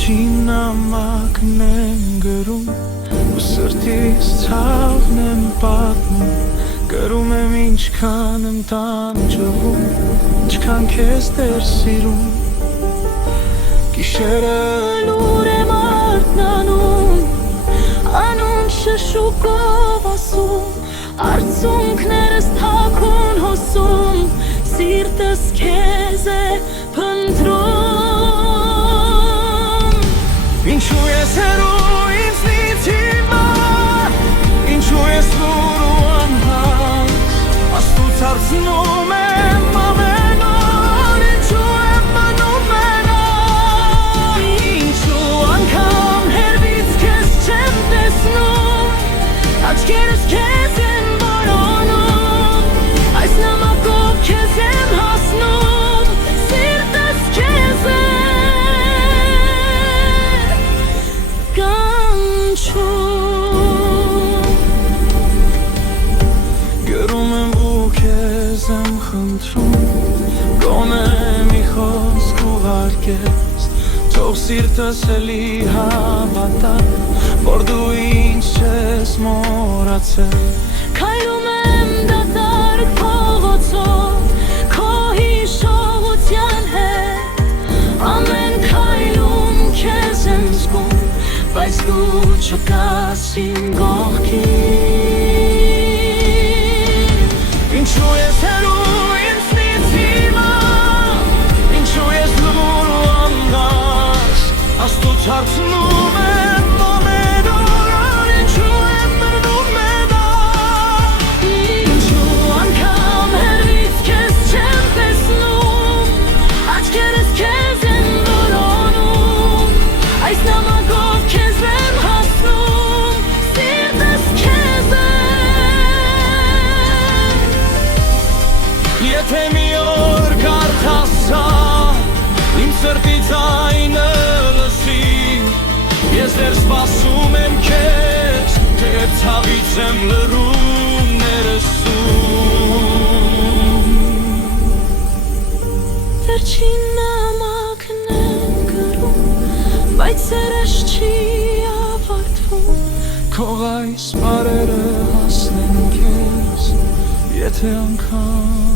Վերջին նամակն եմ գրում ու սրտիս ցավն եմ պատմում Գրում եմ ինչքան եմ տանջվում Ինչքան քեզ դեռ սիրում Գիշերը լուր եմ արթնանում Անում շշուկով ասում Արցունքներս թաքուն հոսում Սիրտս քեզ է փնտրում Ինչու ես հեռու ինձնից հիմա Ինչու ես լուր ու անհաս Աստուծո հարցնում եմ ամեն օր Ինչու եմ մնում մենակ Ինչու անգամ հեռվից քեզ չեմ տեսնում Աչքերս քեզ են որոնում Այս նամակով քեզ եմ հասնում Սիրտս քեզ է կանչում Գրում եմ ու քեզ եմ խնդրում Գոնե մի խոսք ուղարկես Թող սիրտս էլի հավատա Որ դու ինձ չես մոռացել Քայլում եմ դատարկ փողոցով Քո հիշողության հետ Ամեն քայլում քեզ եմ զգում Բայց դու չկաս իմ կողքին Ինչու ես հեռու ինձնից հիմա Ինչու ես լուր ու անհաս Աստուծո հարցնում եմ ամեն օր Ինչու եմ մնում մենակ Ինչու անգամ հեռվից քեզ չեմ տեսնում Աչքերս քեզ են որոնում Այս նամակով քեզ եմ հասնում Սիրտս քեզ է Եթե մի օր կարդասա Իմ սրտի ձայնը լսի Ես դեռ սպասում եմ քեզ Թե ցավից եմ լռում ներսում Վերջին նամակն եմ գրում Բայց սերս չի ավարտվում Քո այս բառերը հասնեն քեզ Եթե անգամ